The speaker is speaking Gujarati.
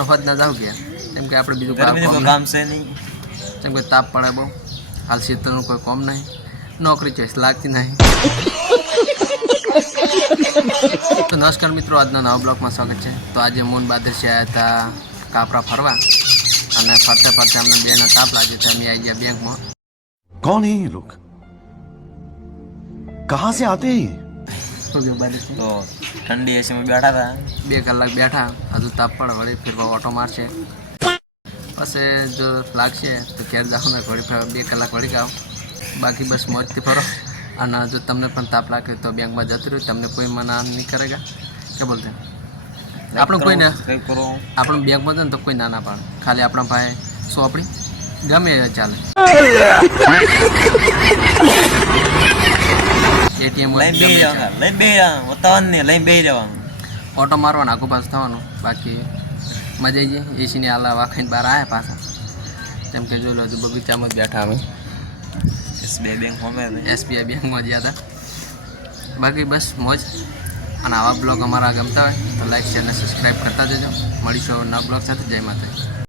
હોજ ના જાવ ગયા કેમ કે આપણે બીજું કામ છે નહીં, કેમ કે તાપ પડે બહુ હાલ શીતળનું કોઈ કોમ નહીં, નોકરી ચોઈસ લાગતી નહીં. તો નમસ્કાર મિત્રો, આજના નવા બ્લોગમાં સ્વાગત છે. તો આજે મૂન બાદરશી આવ્યા હતા કાપરા ફરવા અને ફરતે ફરતે અમને બેનો તાપ લાગ્યો તો અમે આવી ગયા બેંકમાં. कौन है ये लोग, कहाँ से आते हैं? તો ઠંડી એસીમાં બેઠા હતા. 2 કલાક બેઠા, હજુ તાપ પડે વળી ફેરવા ઓટો મારશે, પછી જો લાગશે તો ઘેર જાઓ ને ઘડી ફેરવા 2 કલાક વળી ગાઓ. બાકી બસ મોજથી ફરો. અને જો તમને પણ તાપ લાગે તો બેંકમાં જતું રહ્યું, તમને કોઈ મના નહીં કરેગા કે બોલતે આપણે કોઈને આપણે બેંકમાં જાય ને તો કોઈ ના ના પાડે, ખાલી આપણા ભાઈ સોંપડી ગમે એ ચાલે. એટીએમ ઓટો મારવાનો આખું પાસ થવાનું, બાકી મજા આવી જાય. એસીની આલા વાખાઈને બહાર આવ્યા પાછા, કેમ કે જોઈ લો હજુ બગીચામાં જ બેઠા અમે એસબીઆઈ બેંકમાં ગયા હતા. બાકી બસ મોજ. અને આવા બ્લોગ અમારા ગમતા હોય તો લાઈક શેર અને સબસ્ક્રાઈબ કરતા જજો. મળીશું નવા બ્લોગ સાથે. જય માતા.